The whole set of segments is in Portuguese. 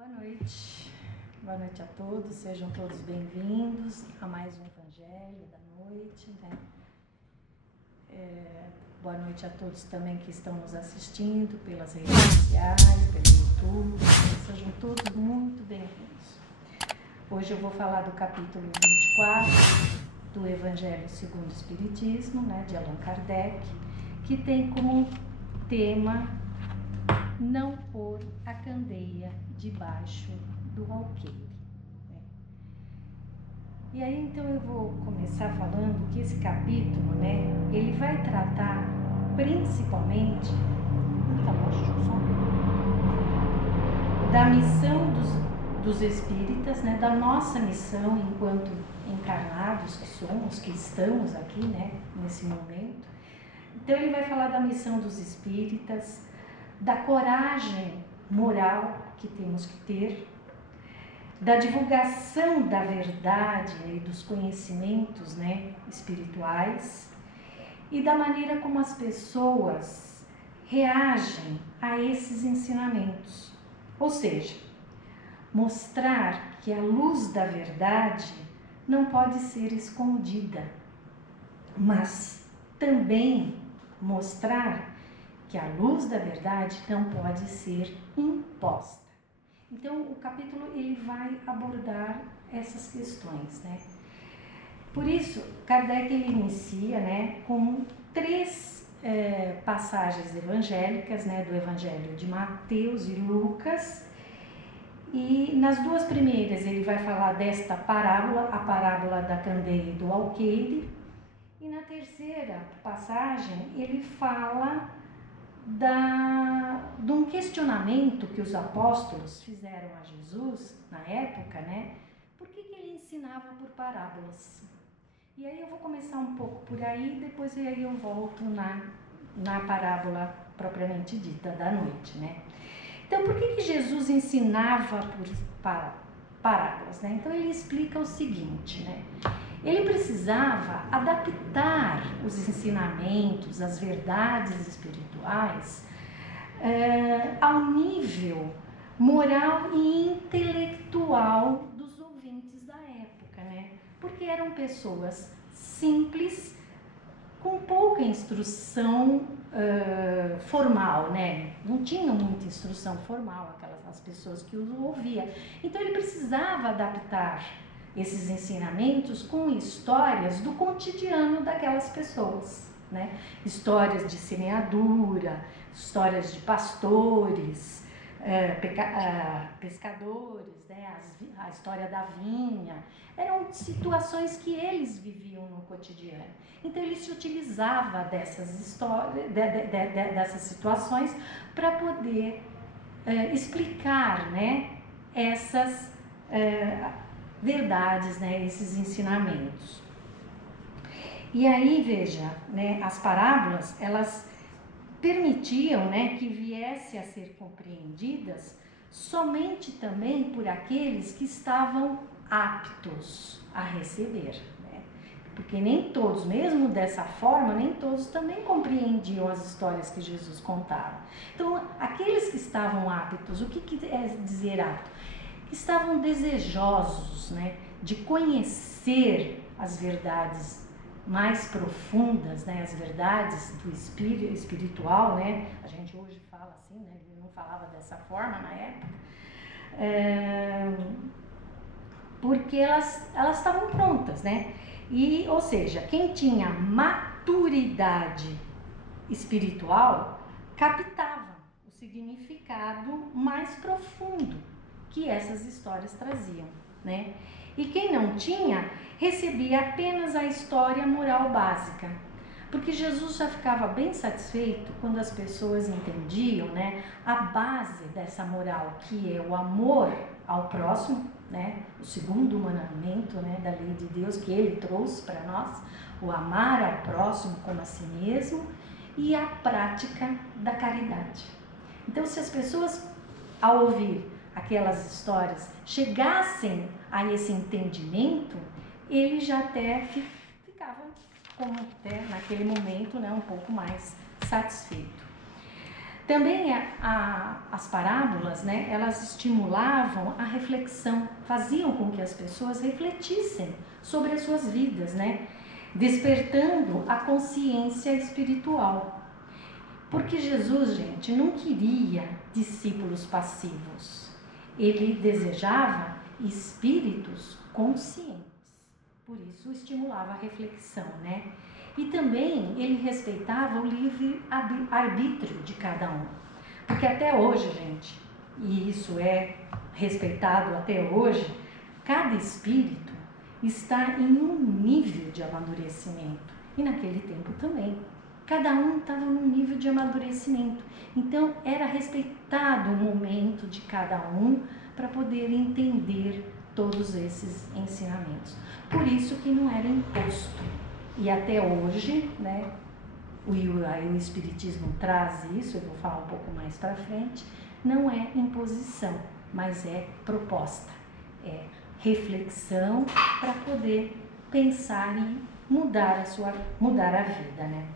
Boa noite a todos, sejam todos bem-vindos a mais um Evangelho da Noite, né? Boa noite a todos também que estão nos assistindo pelas redes sociais, pelo YouTube, sejam todos muito bem-vindos. Hoje eu vou falar do capítulo 24 do Evangelho segundo o Espiritismo, né, de Allan Kardec, que tem como tema não pôr a candeia debaixo do alqueire. E aí então eu vou começar falando que esse capítulo, né, ele vai tratar principalmente da missão dos espíritas, né, da nossa missão enquanto encarnados que somos, que estamos aqui, né, nesse momento. Então ele vai falar da missão dos espíritas, da coragem moral que temos que ter, da divulgação da verdade e dos conhecimentos, né, espirituais, e da maneira como as pessoas reagem a esses ensinamentos. Ou seja, mostrar que a luz da verdade não pode ser escondida, mas também mostrar que a luz da verdade não pode ser imposta. Então, o capítulo ele vai abordar essas questões, né? Por isso, Kardec ele inicia, né, com três passagens evangélicas, né, do Evangelho de Mateus e Lucas. E nas duas primeiras ele vai falar desta parábola, a parábola da candeia e do alqueire. E na terceira passagem ele fala de um questionamento que os apóstolos fizeram a Jesus na época, né? Por que ele ensinava por parábolas? E aí eu vou começar um pouco por aí, depois aí eu volto na parábola propriamente dita da noite, né? Então, por que Jesus ensinava por parábolas, né? Então ele explica o seguinte, né? Ele precisava adaptar os ensinamentos, as verdades espirituais ao nível moral e intelectual dos ouvintes da época, né? Porque eram pessoas simples, com pouca instrução formal, né? Não tinham muita instrução formal as pessoas que os ouviam. Então ele precisava adaptar esses ensinamentos com histórias do cotidiano daquelas pessoas, né? Histórias de semeadura, histórias de pastores, pescadores, né? A história da vinha. Eram situações que eles viviam no cotidiano. Então ele se utilizava dessas histórias, dessas situações para poder explicar, né, essas verdades, né, esses ensinamentos. E aí, veja, né, as parábolas, elas permitiam, né, que viesse a ser compreendidas somente também por aqueles que estavam aptos a receber, né? Porque nem todos, mesmo dessa forma, nem todos também compreendiam as histórias que Jesus contava. Então, aqueles que estavam aptos, o que é dizer apto? Estavam desejosos, né, de conhecer as verdades mais profundas, né, as verdades do espiritual, né? A gente hoje fala assim, né? Ele não falava dessa forma na época, porque elas estavam prontas, né? E, ou seja, quem tinha maturidade espiritual captava o significado mais profundo que essas histórias traziam, né? E quem não tinha, recebia apenas a história moral básica, porque Jesus já ficava bem satisfeito quando as pessoas entendiam, né, a base dessa moral, que é o amor ao próximo, né, o segundo mandamento, né, da lei de Deus que ele trouxe para nós, o amar ao próximo como a si mesmo, e a prática da caridade. Então, se as pessoas, ao ouvir aquelas histórias, chegassem a esse entendimento, eles já até ficavam, como até naquele momento, né, um pouco mais satisfeito. Também as parábolas, né, elas estimulavam a reflexão, faziam com que as pessoas refletissem sobre as suas vidas, né, despertando a consciência espiritual. Porque Jesus, gente, não queria discípulos passivos. Ele desejava espíritos conscientes. Por isso estimulava a reflexão, né? E também ele respeitava o livre-arbítrio de cada um. Porque até hoje, gente, e isso é respeitado até hoje, cada espírito está em um nível de amadurecimento. E naquele tempo também. Cada um estava num nível de amadurecimento. Então, era respeitado o momento de cada um para poder entender todos esses ensinamentos. Por isso que não era imposto. E até hoje, né, o Espiritismo traz isso, eu vou falar um pouco mais para frente, não é imposição, mas é proposta, é reflexão para poder pensar e mudar a vida, né?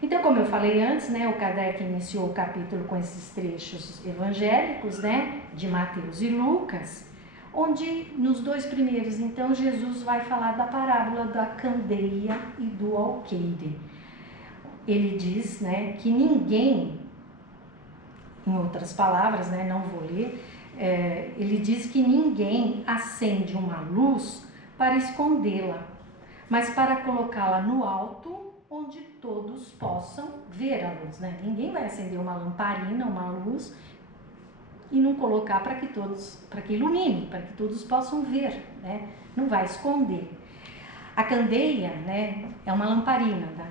Então, como eu falei antes, né, o Kardec iniciou o capítulo com esses trechos evangélicos, né, de Mateus e Lucas, onde nos dois primeiros, então, Jesus vai falar da parábola da candeia e do alqueire. Ele diz, né, que ninguém, em outras palavras, né, não vou ler, ele diz que ninguém acende uma luz para escondê-la, mas para colocá-la no alto, onde todos possam ver a luz, né? Ninguém vai acender uma lamparina, uma luz, e não colocar para que ilumine, para que todos possam ver, né? Não vai esconder. A candeia, né, é uma lamparina, tá?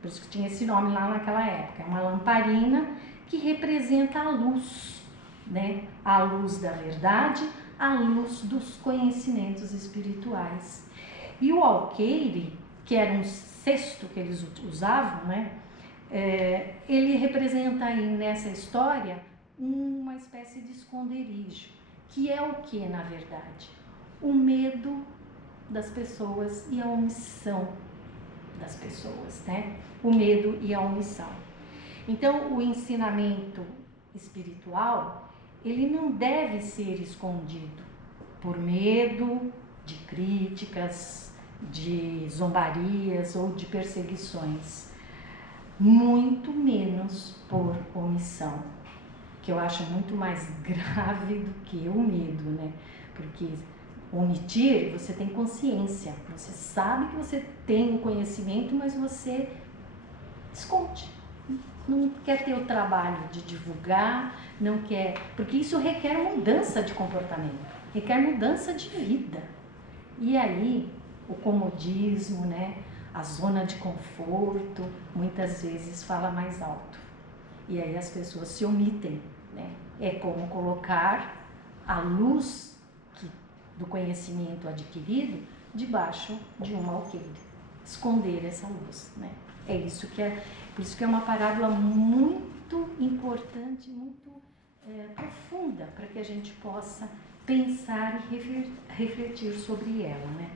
Por isso que tinha esse nome lá naquela época. É uma lamparina que representa a luz, né? A luz da verdade, a luz dos conhecimentos espirituais. E o alqueire, que era um cesto que eles usavam, né? Ele representa aí nessa história uma espécie de esconderijo, que é o que, na verdade? O medo das pessoas e a omissão das pessoas, né? O medo e a omissão. Então, o ensinamento espiritual, ele não deve ser escondido por medo de críticas, de zombarias ou de perseguições, muito menos por omissão, que eu acho muito mais grave do que o medo, né? Porque omitir, você tem consciência, você sabe que você tem o conhecimento, mas você esconde. Não quer ter o trabalho de divulgar, não quer, porque isso requer mudança de comportamento, requer mudança de vida. E aí, o comodismo, né, a zona de conforto, muitas vezes fala mais alto. E aí as pessoas se omitem, né? É como colocar a luz do conhecimento adquirido debaixo de um alqueire, esconder essa luz, né? É isso que é, por isso que é uma parábola muito importante, muito profunda, para que a gente possa pensar e refletir sobre ela, né?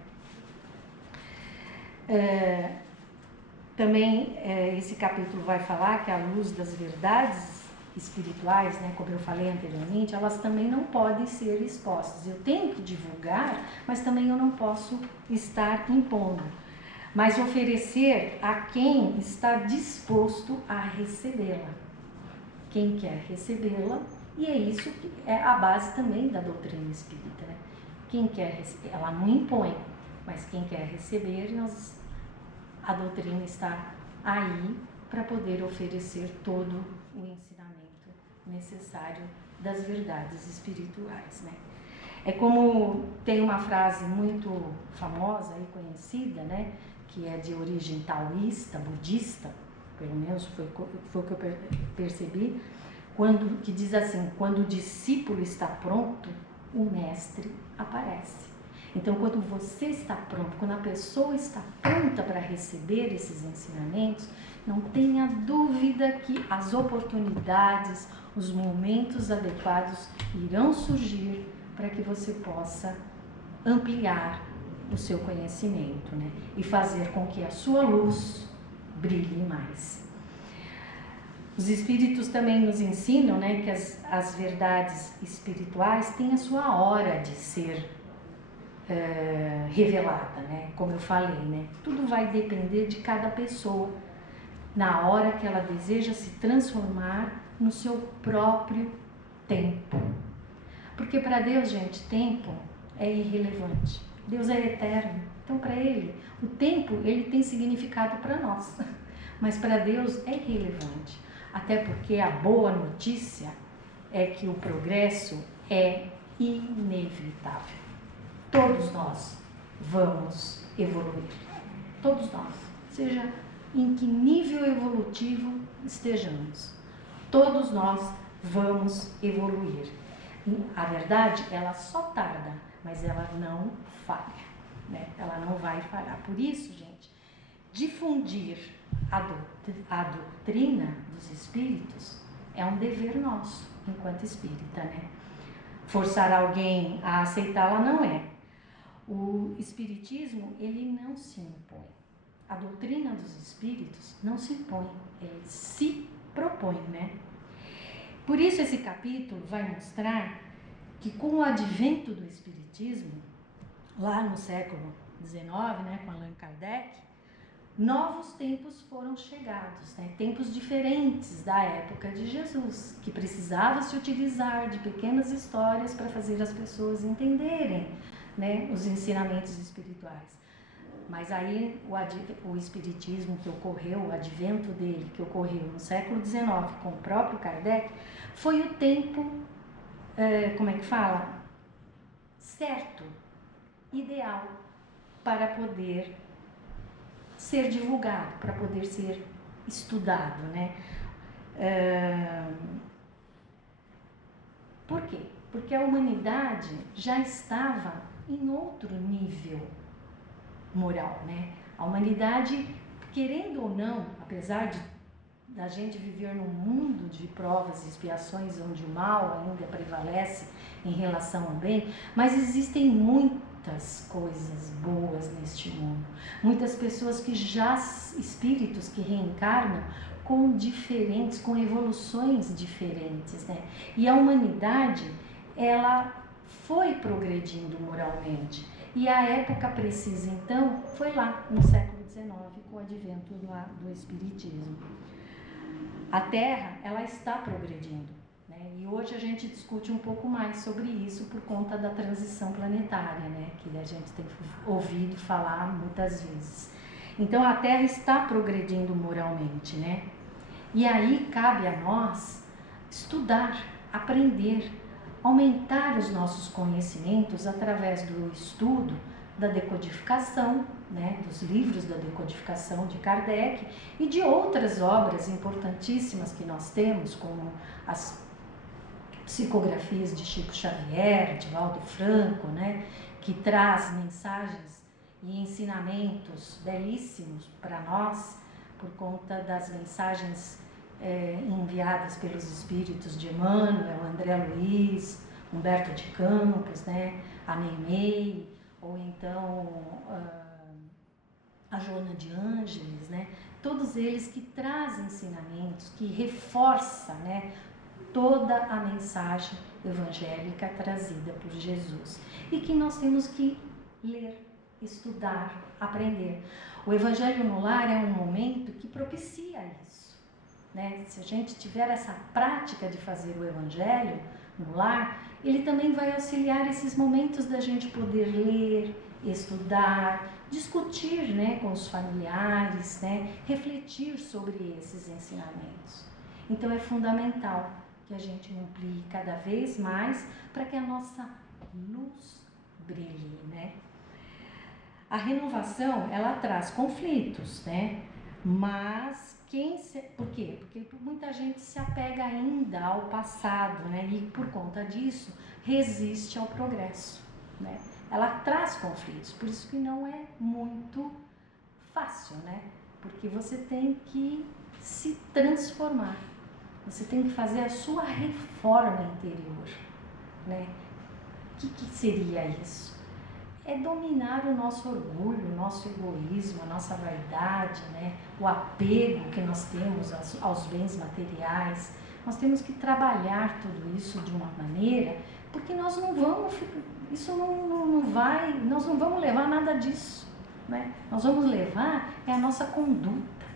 Também esse capítulo vai falar que a luz das verdades espirituais, né, como eu falei anteriormente, elas também não podem ser expostas. Eu tenho que divulgar, mas também eu não posso estar impondo, mas oferecer a quem está disposto a recebê-la. Quem quer recebê-la, e é isso que é a base também da doutrina espírita, né? Quem quer receber, ela não impõe, mas quem quer receber, a doutrina está aí para poder oferecer todo o ensinamento necessário das verdades espirituais, né? É como tem uma frase muito famosa e conhecida, né, que é de origem taoísta, budista, pelo menos foi o que eu percebi, que diz assim: quando o discípulo está pronto, o mestre aparece. Então, quando você está pronto, quando a pessoa está pronta para receber esses ensinamentos, não tenha dúvida que as oportunidades, os momentos adequados irão surgir para que você possa ampliar o seu conhecimento, né? E fazer com que a sua luz brilhe mais. Os espíritos também nos ensinam, né, que as verdades espirituais têm a sua hora de ser revelada, né? Como eu falei, né? Tudo vai depender de cada pessoa, na hora que ela deseja se transformar no seu próprio tempo. Porque para Deus, gente, tempo é irrelevante. Deus é eterno. Então, para Ele, o tempo, ele tem significado para nós. Mas para Deus é irrelevante. Até porque a boa notícia é que o progresso é inevitável. Todos nós vamos evoluir. Todos nós. Seja em que nível evolutivo estejamos. Todos nós vamos evoluir. A verdade, ela só tarda, mas ela não falha, né? Ela não vai falhar. Por isso, gente, difundir a doutrina dos espíritos é um dever nosso, enquanto espírita, né? Forçar alguém a aceitá-la não é. O espiritismo, ele não se impõe. A doutrina dos espíritos não se impõe, ele se propõe, né? Por isso esse capítulo vai mostrar que com o advento do espiritismo, lá no século XIX, né, com Allan Kardec, novos tempos foram chegados, né? Tempos diferentes da época de Jesus, que precisava se utilizar de pequenas histórias para fazer as pessoas entenderem, né, os ensinamentos espirituais. Mas aí o espiritismo que ocorreu, o advento dele que ocorreu no século XIX com o próprio Kardec, foi o tempo, certo, ideal para poder ser divulgado, para poder ser estudado, né? Por quê? Porque a humanidade já estava em outro nível moral, né? A humanidade, querendo ou não, apesar da gente viver num mundo de provas e expiações onde o mal ainda prevalece em relação ao bem, mas existem muitas coisas boas neste mundo. Muitas pessoas espíritos que reencarnam com evoluções diferentes, né? E a humanidade, ela foi progredindo moralmente. E a época precisa, então, foi lá, no século XIX, com o advento do Espiritismo. A Terra, ela está progredindo, né? E hoje a gente discute um pouco mais sobre isso por conta da transição planetária, né? Que a gente tem ouvido falar muitas vezes. Então, a Terra está progredindo moralmente, né? E aí cabe a nós estudar, aprender, aumentar os nossos conhecimentos através do estudo da decodificação, né, dos livros da decodificação de Kardec e de outras obras importantíssimas que nós temos, como as psicografias de Chico Xavier, de Valdo Franco, né, que traz mensagens e ensinamentos belíssimos para nós por conta das mensagens enviadas pelos espíritos de Emmanuel, André Luiz, Humberto de Campos, né, a Meimei, ou então a Joana de Ângeles, né, todos eles que trazem ensinamentos, que reforçam, né, toda a mensagem evangélica trazida por Jesus e que nós temos que ler, estudar, aprender. O Evangelho no Lar é um momento que propicia isso. Né? Se a gente tiver essa prática de fazer o Evangelho no lar, ele também vai auxiliar esses momentos da gente poder ler, estudar, discutir, né, com os familiares, né, refletir sobre esses ensinamentos. Então é fundamental que a gente amplie cada vez mais para que a nossa luz brilhe, né? A renovação, ela traz conflitos, né? Mas por quê? Porque muita gente se apega ainda ao passado, né? E por conta disso resiste ao progresso, né? Ela traz conflitos, por isso que não é muito fácil, né? Porque você tem que se transformar, você tem que fazer a sua reforma interior, né? O que seria isso? é dominar o nosso orgulho, o nosso egoísmo, a nossa vaidade, né? O apego que nós temos aos bens materiais. Nós temos que trabalhar tudo isso de uma maneira, porque nós não vamos, isso não vai, nós não vamos levar nada disso, né? Nós vamos levar a nossa conduta,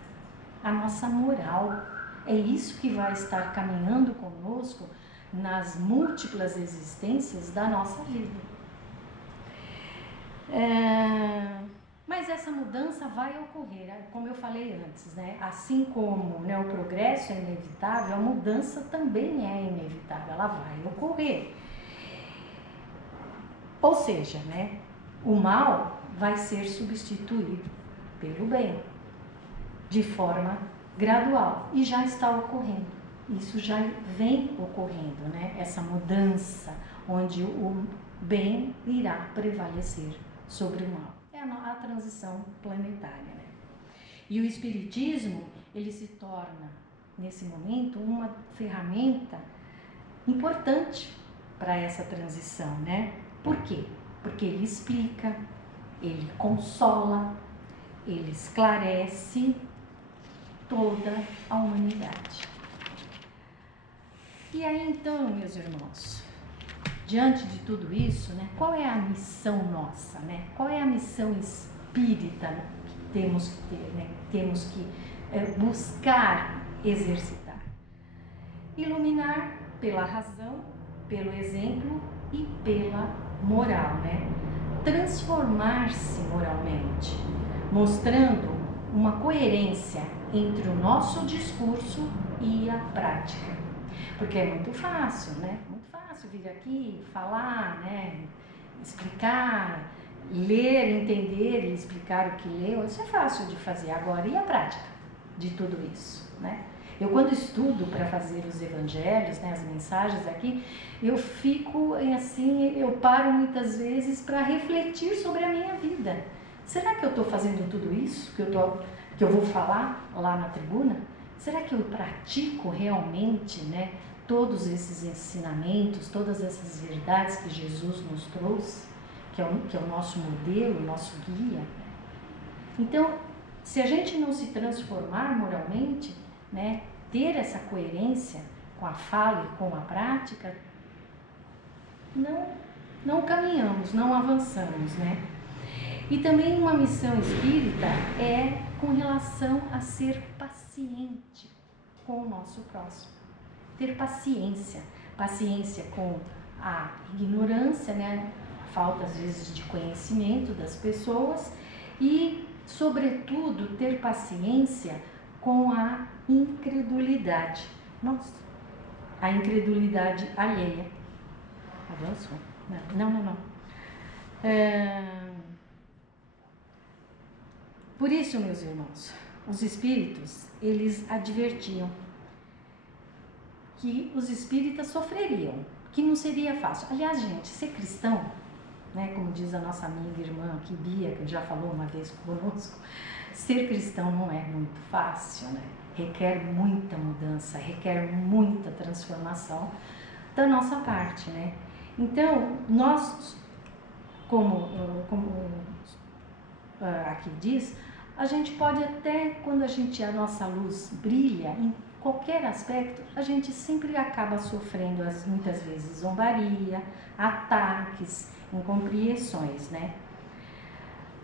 a nossa moral. É isso que vai estar caminhando conosco nas múltiplas existências da nossa vida. Mas essa mudança vai ocorrer, como eu falei antes, né? Assim como, né, o progresso é inevitável, a mudança também é inevitável, ela vai ocorrer. Ou seja, né, o mal vai ser substituído pelo bem, de forma gradual, e já está ocorrendo. Isso já vem ocorrendo, né? Essa mudança, onde o bem irá prevalecer sobre o mal. É a transição planetária, né? E o Espiritismo, ele se torna, nesse momento, uma ferramenta importante para essa transição, né? Por quê? Porque ele explica, ele consola, ele esclarece toda a humanidade. E aí então, meus irmãos, diante de tudo isso, né, qual é a missão nossa, né? Qual é a missão espírita que temos que ter, né? Temos que buscar exercitar? Iluminar pela razão, pelo exemplo e pela moral, né? Transformar-se moralmente, mostrando uma coerência entre o nosso discurso e a prática. Porque é muito fácil, né? Muito fácil vir aqui, falar, né? Explicar, ler, entender e explicar o que leu. Isso é fácil de fazer. Agora, e a prática de tudo isso, né? Eu, quando estudo para fazer os evangelhos, né, as mensagens aqui, eu fico assim, eu paro muitas vezes para refletir sobre a minha vida. Será que eu estou fazendo tudo isso que eu vou falar lá na tribuna? Será que eu pratico realmente, né, todos esses ensinamentos, todas essas verdades que Jesus nos trouxe, que é o nosso modelo, o nosso guia? Então, se a gente não se transformar moralmente, né, ter essa coerência com a fala e com a prática, não caminhamos, não avançamos, né? E também uma missão espírita é com relação a ser paciente com o nosso próximo. Ter paciência com a ignorância, né? A falta às vezes de conhecimento das pessoas e, sobretudo, ter paciência com a incredulidade. Nossa, a incredulidade alheia. Avançou? Não. Por isso, meus irmãos, os espíritos, eles advertiam que os espíritas sofreriam, que não seria fácil. Aliás, gente, ser cristão, né, como diz a nossa amiga e irmã aqui, Bia, que já falou uma vez conosco, ser cristão não é muito fácil, né? Requer muita mudança, requer muita transformação da nossa parte, né? Então, nós, como aqui diz, a gente pode até, quando a nossa luz brilha, em qualquer aspecto, a gente sempre acaba sofrendo, muitas vezes, zombaria, ataques, incompreensões, né?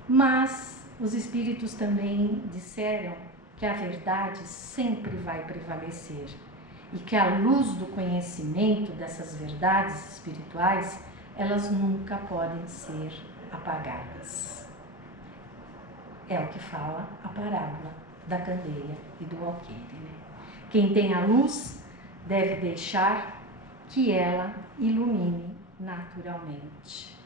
Mas os espíritos também disseram que a verdade sempre vai prevalecer e que a luz do conhecimento dessas verdades espirituais, elas nunca podem ser apagadas. É o que fala a parábola da candeia e do alqueire, né? Quem tem a luz deve deixar que ela ilumine naturalmente.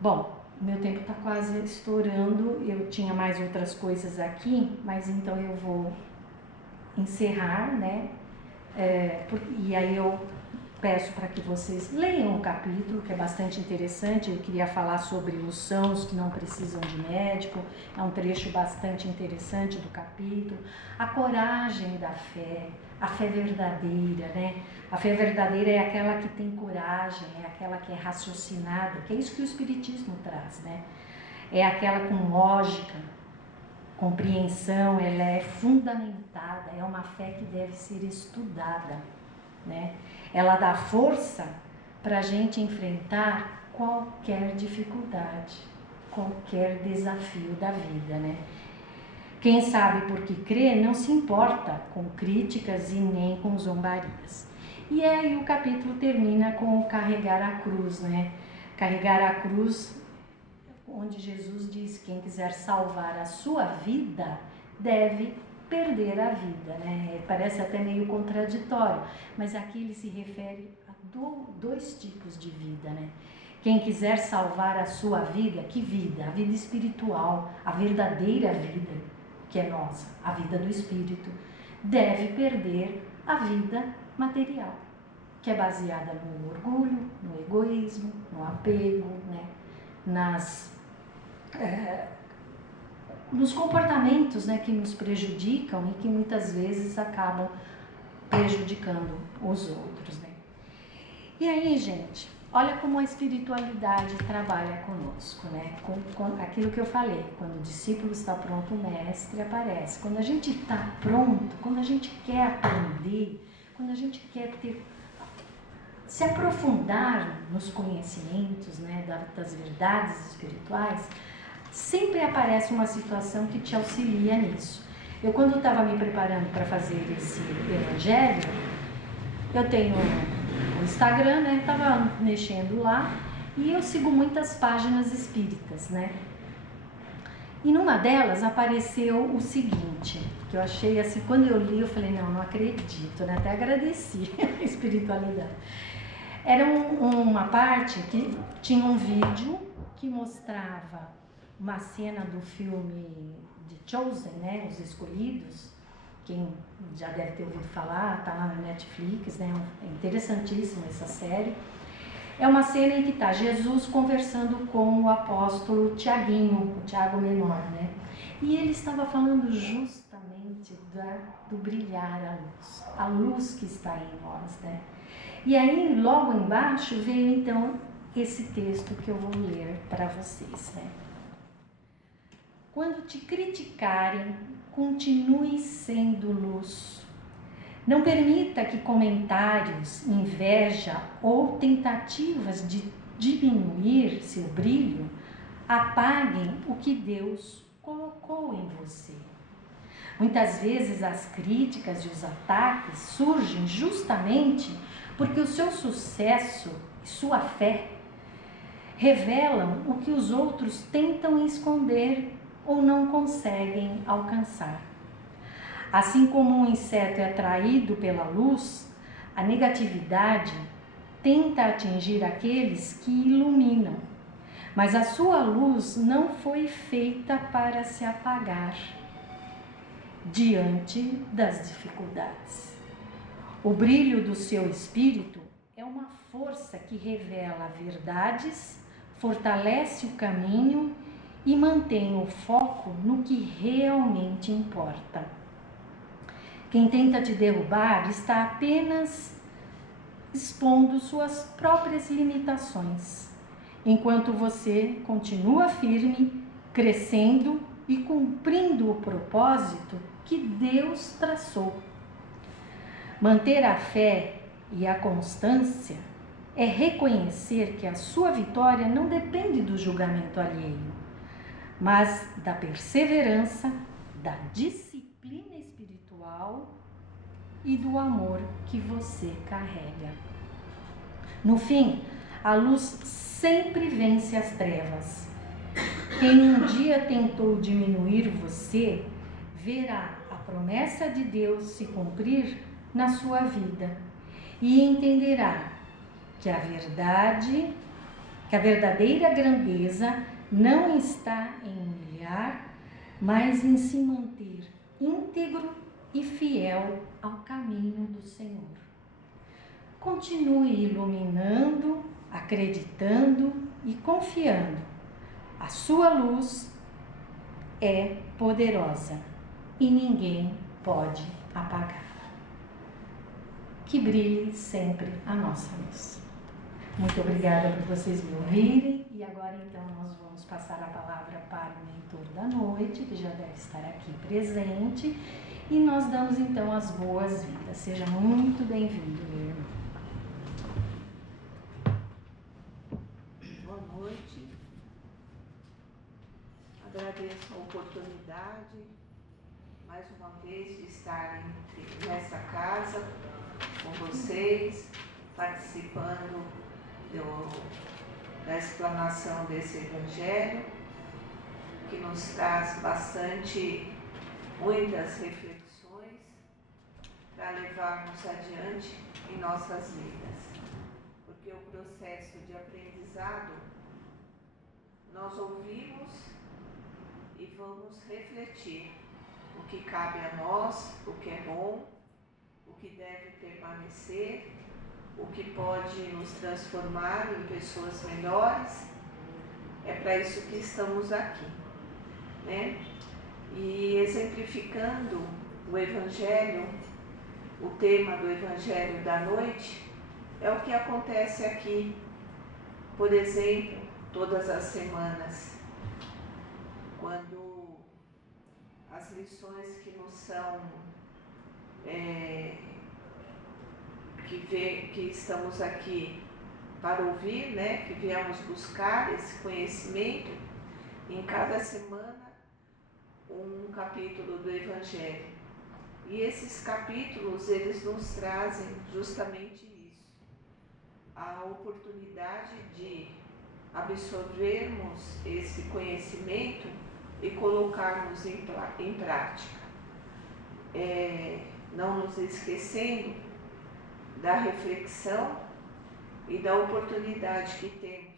Bom, meu tempo está quase estourando, eu tinha mais outras coisas aqui, mas então eu vou encerrar, né? E aí eu peço para que vocês leiam o capítulo, que é bastante interessante. Eu queria falar sobre os sãos que não precisam de médico, é um trecho bastante interessante do capítulo. A coragem da fé, a fé verdadeira, né? A fé verdadeira é aquela que tem coragem, é aquela que é raciocinada, que é isso que o Espiritismo traz, né? É aquela com lógica, compreensão, ela é fundamentada, é uma fé que deve ser estudada, né? Ela dá força para a gente enfrentar qualquer dificuldade, qualquer desafio da vida, né? Quem sabe porque crê não se importa com críticas e nem com zombarias. E aí o capítulo termina com o carregar a cruz, né? Carregar a cruz, onde Jesus diz: quem quiser salvar a sua vida deve perder a vida, né? Parece até meio contraditório, mas aqui ele se refere a dois tipos de vida, né? Quem quiser salvar a sua vida, que vida? A vida espiritual, a verdadeira vida, que é nossa, a vida do espírito, deve perder a vida material, que é baseada no orgulho, no egoísmo, no apego, né? Nos comportamentos, né, que nos prejudicam e que muitas vezes acabam prejudicando os outros, né? E aí, gente, olha como a espiritualidade trabalha conosco, né? Com aquilo que eu falei, quando o discípulo está pronto, o mestre aparece. Quando a gente está pronto, quando a gente quer aprender, quando a gente quer se aprofundar nos conhecimentos, né, das verdades espirituais, sempre aparece uma situação que te auxilia nisso. Eu, quando estava me preparando para fazer esse evangelho, eu tenho o Instagram, né? Estava mexendo lá e eu sigo muitas páginas espíritas, né? E numa delas apareceu o seguinte, que eu achei assim, quando eu li, eu falei, não acredito, né? Até agradeci a espiritualidade. Era uma parte que tinha um vídeo que mostrava uma cena do filme de Chosen, né? Os Escolhidos. Quem já deve ter ouvido falar, tá lá na Netflix, né? É interessantíssima essa série. É uma cena em que está Jesus conversando com o apóstolo Tiaguinho, o Tiago Menor, né? E ele estava falando justamente do brilhar a luz que está em nós, né? E aí, logo embaixo, veio então esse texto que eu vou ler para vocês, né? Quando te criticarem, continue sendo luz. Não permita que comentários, inveja ou tentativas de diminuir seu brilho apaguem o que Deus colocou em você. Muitas vezes as críticas e os ataques surgem justamente porque o seu sucesso e sua fé revelam o que os outros tentam esconder ou não conseguem alcançar. Assim como um inseto é atraído pela luz, a negatividade tenta atingir aqueles que iluminam, mas a sua luz não foi feita para se apagar diante das dificuldades. O brilho do seu espírito é uma força que revela verdades, fortalece o caminho e mantém o foco no que realmente importa. Quem tenta te derrubar está apenas expondo suas próprias limitações, enquanto você continua firme, crescendo e cumprindo o propósito que Deus traçou. Manter a fé e a constância é reconhecer que a sua vitória não depende do julgamento alheio, mas da perseverança, da disciplina espiritual e do amor que você carrega. No fim, a luz sempre vence as trevas. Quem um dia tentou diminuir você, verá a promessa de Deus se cumprir na sua vida e entenderá que a verdadeira grandeza não está em humilhar, mas em se manter íntegro e fiel ao caminho do Senhor. continue iluminando, acreditando e confiando. A sua luz é poderosa e ninguém pode apagar. Que brilhe sempre a nossa luz. Muito obrigada por vocês me ouvirem. E agora então nós vamos passar a palavra para o mentor da noite, que já deve estar aqui presente. E nós damos então as boas-vindas. Seja muito bem-vindo, meu irmão. Boa noite. Agradeço a oportunidade, mais uma vez, de estar nessa casa com vocês, participando da explanação desse Evangelho, que nos traz muitas reflexões para levarmos adiante em nossas vidas. Porque o processo de aprendizado, nós ouvimos e vamos refletir o que cabe a nós, o que é bom, o que deve permanecer, o que pode nos transformar em pessoas melhores. É para isso que estamos aqui, né? E exemplificando o Evangelho, o tema do Evangelho da noite, é o que acontece aqui, por exemplo, todas as semanas, quando as lições que nos são que estamos aqui para ouvir, né, que viemos buscar esse conhecimento, em cada semana um capítulo do Evangelho. E esses capítulos, eles nos trazem justamente isso, a oportunidade de absorvermos esse conhecimento e colocarmos em prática, não nos esquecendo da reflexão e da oportunidade que temos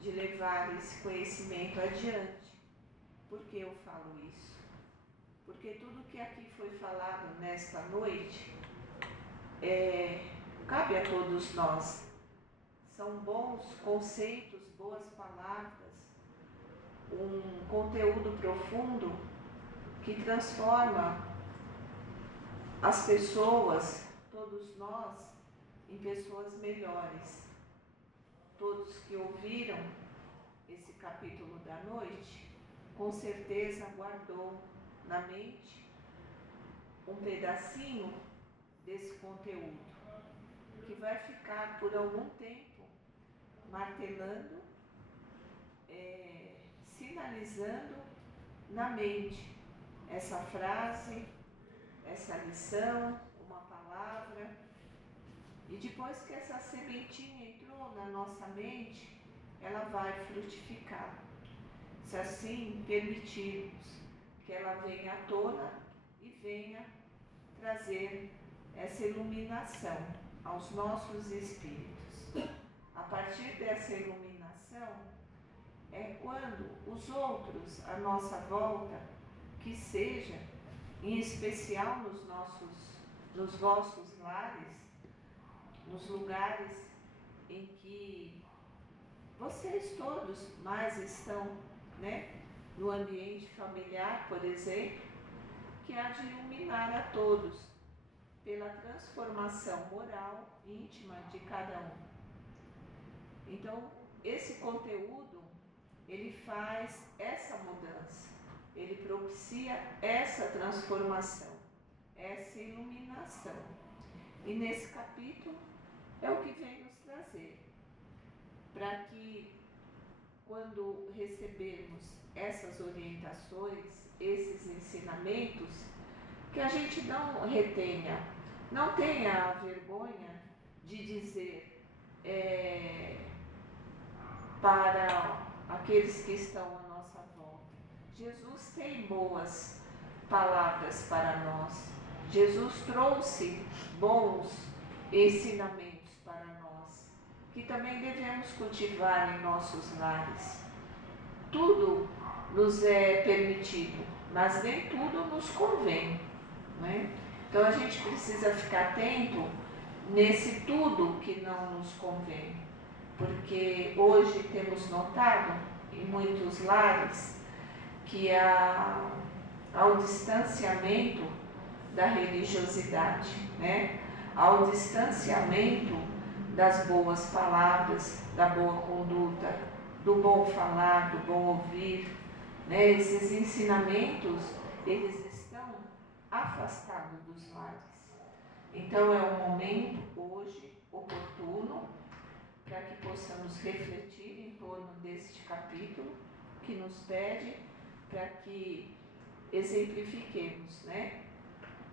de levar esse conhecimento adiante. Por que eu falo isso? Porque tudo que aqui foi falado nesta noite cabe a todos nós. São bons conceitos, boas palavras, um conteúdo profundo que transforma as pessoas, todos nós, em pessoas melhores. Todos que ouviram esse capítulo da noite, com certeza guardou na mente um pedacinho desse conteúdo, que vai ficar por algum tempo martelando, sinalizando na mente essa frase, essa lição, uma palavra. E depois que essa sementinha entrou na nossa mente, ela vai frutificar, se assim permitirmos que ela venha à tona e venha trazer essa iluminação aos nossos espíritos. A partir dessa iluminação é quando os outros à nossa volta, que seja em especial nos vossos lares, nos lugares em que vocês todos mais estão, né, no ambiente familiar, por exemplo, que há de iluminar a todos pela transformação moral íntima de cada um. Então, esse conteúdo, ele faz essa mudança, ele propicia essa transformação, essa iluminação. E nesse capítulo é o que vem nos trazer, para que quando recebermos essas orientações, esses ensinamentos, que a gente não retenha, não tenha a vergonha de dizer para aqueles que estão à nossa volta: Jesus tem boas palavras para nós, Jesus trouxe bons ensinamentos para nós, que também devemos cultivar em nossos lares. Tudo nos é permitido, mas nem tudo nos convém, né? Então a gente precisa ficar atento nesse tudo que não nos convém. Porque hoje temos notado em muitos lares que há o distanciamento da religiosidade, né? Ao distanciamento das boas palavras, da boa conduta, do bom falar, do bom ouvir, né? Esses ensinamentos, eles estão afastados dos lares. Então é um momento hoje oportuno para que possamos refletir em torno deste capítulo que nos pede para que exemplifiquemos, né,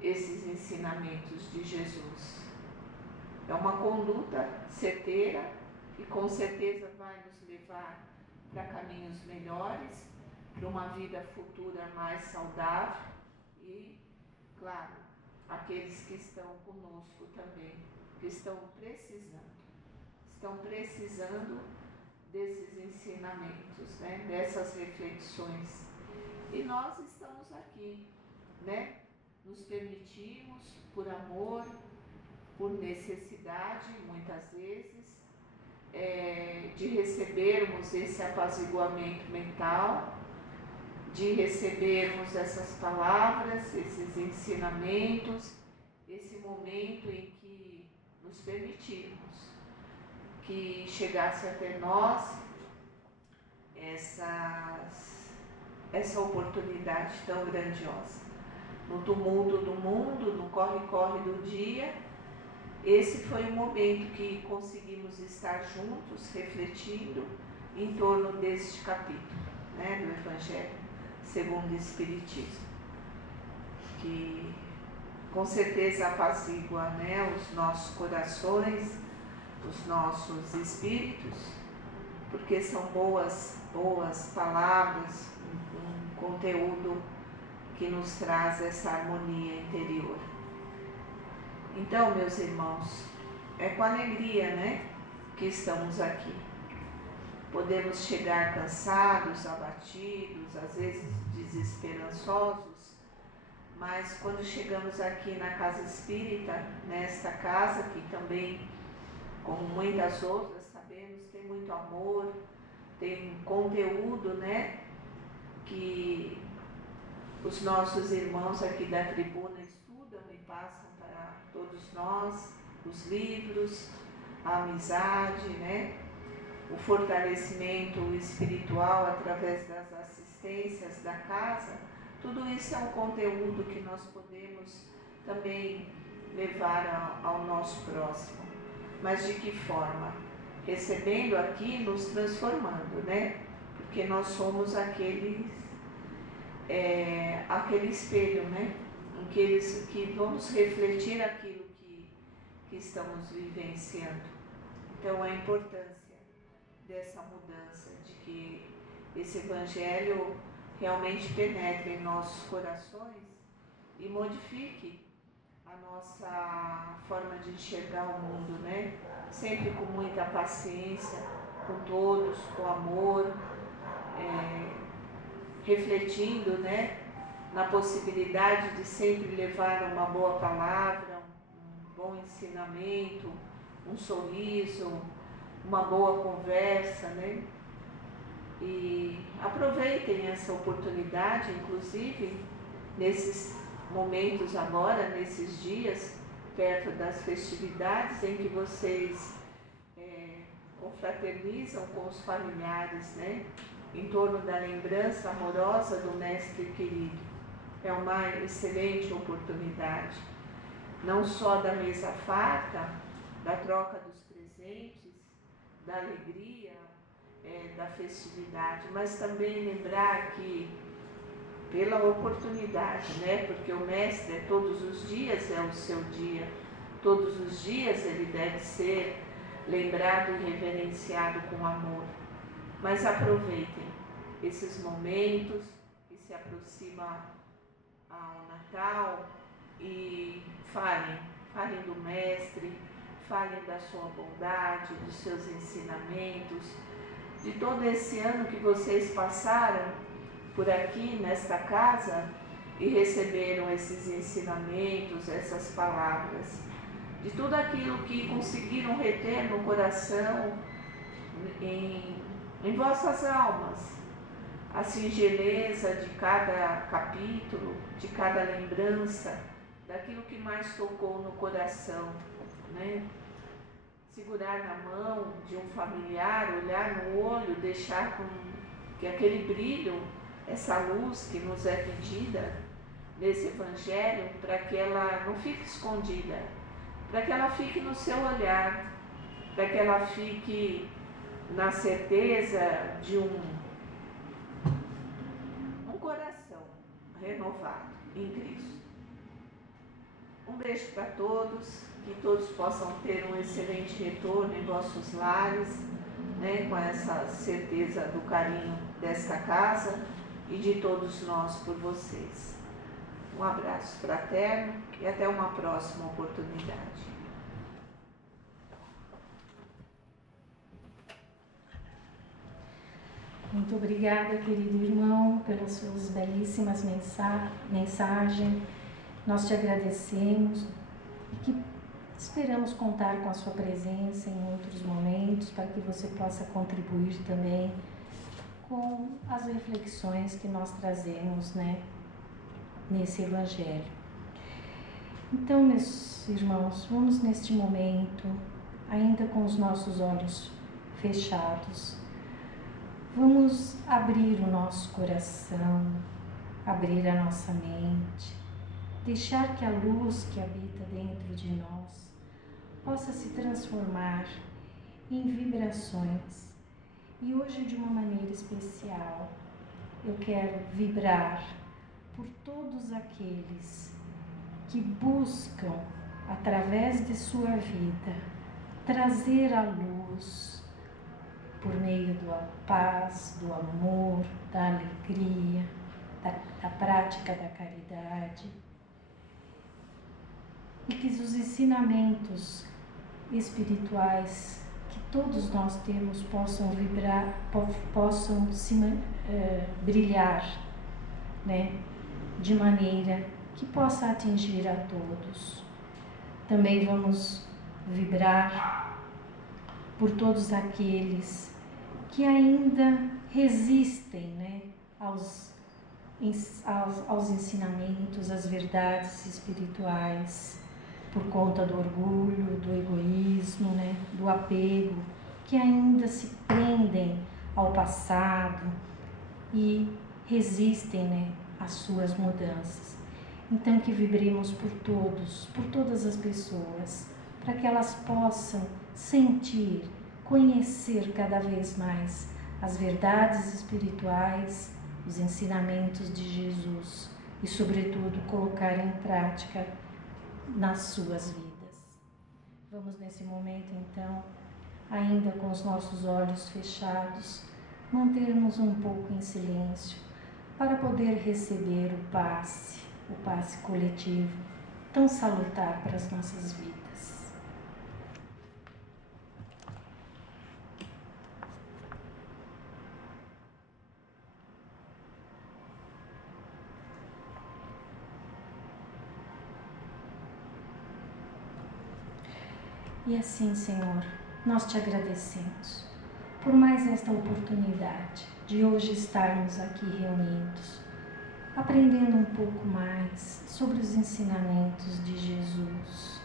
esses ensinamentos de Jesus. É uma conduta certeira e com certeza vai nos levar para caminhos melhores, para uma vida futura mais saudável e, claro, aqueles que estão conosco também, que estão precisando desses ensinamentos, né, dessas reflexões. E nós estamos aqui, né? Nos permitimos, por amor, por necessidade, muitas vezes, de recebermos esse apaziguamento mental, de recebermos essas palavras, esses ensinamentos, esse momento em que nos permitimos que chegasse até nós essa oportunidade tão grandiosa. No tumulto do mundo, no corre-corre do dia, esse foi o momento que conseguimos estar juntos, refletindo em torno deste capítulo, né, do Evangelho segundo o Espiritismo, que com certeza apazigua, né, os nossos corações, os nossos espíritos, porque são boas palavras, um conteúdo que nos traz essa harmonia interior. Então, meus irmãos, é com alegria, né, que estamos aqui. Podemos chegar cansados, abatidos, às vezes desesperançosos, mas quando chegamos aqui na casa espírita, nesta casa que também, como muitas outras, sabemos, tem muito amor, tem um conteúdo, né, que os nossos irmãos aqui da tribuna estudam e passam para todos nós, os livros, a amizade, né, o fortalecimento espiritual através das assistências da casa. Tudo isso é um conteúdo que nós podemos também levar ao nosso próximo. Mas de que forma? Recebendo aqui, nos transformando, né? Porque nós somos aquele espelho, né? Que vamos refletir aquilo que estamos vivenciando. Então, a importância dessa mudança, de que esse Evangelho realmente penetre em nossos corações e modifique a nossa forma de enxergar o mundo, né? Sempre com muita paciência, com todos, com amor, refletindo, né, na possibilidade de sempre levar uma boa palavra, um bom ensinamento, um sorriso, uma boa conversa, né? E aproveitem essa oportunidade, inclusive, nesses momentos agora, nesses dias, perto das festividades, em que vocês confraternizam com os familiares, né? Em torno da lembrança amorosa do Mestre querido. É uma excelente oportunidade, não só da mesa farta, da troca dos presentes, da alegria, da festividade, mas também lembrar que, pela oportunidade, né? Porque o Mestre todos os dias é o seu dia, todos os dias ele deve ser lembrado e reverenciado com amor. Mas aproveitem esses momentos que se aproxima ao Natal e falem do Mestre, falem da sua bondade, dos seus ensinamentos, de todo esse ano que vocês passaram por aqui nesta casa e receberam esses ensinamentos, essas palavras. de tudo aquilo que conseguiram reter no coração, em vossas almas, a singeleza de cada capítulo, de cada lembrança, daquilo que mais tocou no coração, né? Segurar na mão de um familiar, olhar no olho, deixar que aquele brilho, essa luz que nos é pedida nesse Evangelho, para que ela não fique escondida, para que ela fique no seu olhar, para que ela fique na certeza de um coração renovado em Cristo. Um beijo para todos, que todos possam ter um excelente retorno em vossos lares, né, com essa certeza do carinho desta casa e de todos nós por vocês. Um abraço fraterno e até uma próxima oportunidade. Muito obrigada, querido irmão, pelas suas belíssimas mensagens. Nós te agradecemos e que esperamos contar com a sua presença em outros momentos para que você possa contribuir também com as reflexões que nós trazemos, né, nesse Evangelho. Então, meus irmãos, vamos neste momento, ainda com os nossos olhos fechados, vamos abrir o nosso coração, abrir a nossa mente, deixar que a luz que habita dentro de nós possa se transformar em vibrações. E hoje, de uma maneira especial, eu quero vibrar por todos aqueles que buscam, através de sua vida, trazer a luz por meio da paz, do amor, da alegria, da prática da caridade. E que os ensinamentos espirituais que todos nós temos possam vibrar, possam brilhar, né, de maneira que possa atingir a todos. Também vamos vibrar por todos aqueles que ainda resistem, né, aos ensinamentos, às verdades espirituais, por conta do orgulho, do egoísmo, né, do apego, que ainda se prendem ao passado e resistem, né, às suas mudanças. Então, que vibremos por todos, por todas as pessoas, para que elas possam sentir, conhecer cada vez mais as verdades espirituais, os ensinamentos de Jesus e, sobretudo, colocar em prática nas suas vidas. Vamos nesse momento, então, ainda com os nossos olhos fechados, manter-nos um pouco em silêncio para poder receber o passe coletivo tão salutar para as nossas vidas. E assim, Senhor, nós te agradecemos por mais esta oportunidade de hoje estarmos aqui reunidos, aprendendo um pouco mais sobre os ensinamentos de Jesus.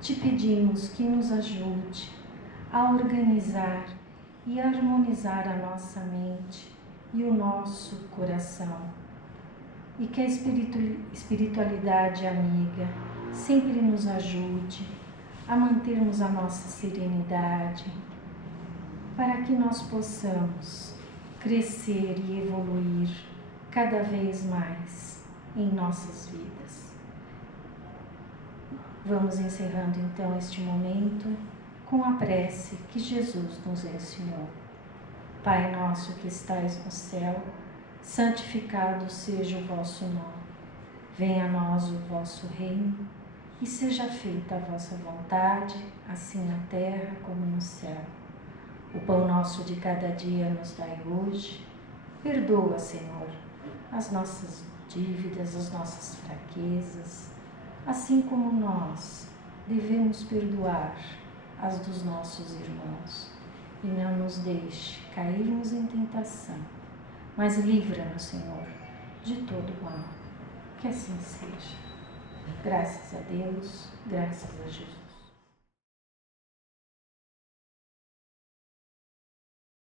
Te pedimos que nos ajude a organizar e harmonizar a nossa mente e o nosso coração, e que a espiritualidade amiga sempre nos ajude a mantermos a nossa serenidade, para que nós possamos crescer e evoluir cada vez mais em nossas vidas. Vamos encerrando então este momento com a prece que Jesus nos ensinou. Pai nosso que estais no céu, santificado seja o vosso nome. Venha a nós o vosso reino e seja feita a vossa vontade, assim na terra como no céu. O pão nosso de cada dia nos dai hoje. Perdoa, Senhor, as nossas dívidas, as nossas fraquezas, assim como nós devemos perdoar as dos nossos irmãos e não nos deixe cairmos em tentação, mas livra-nos, Senhor, de todo mal. Que assim seja. Graças a Deus, graças a Jesus.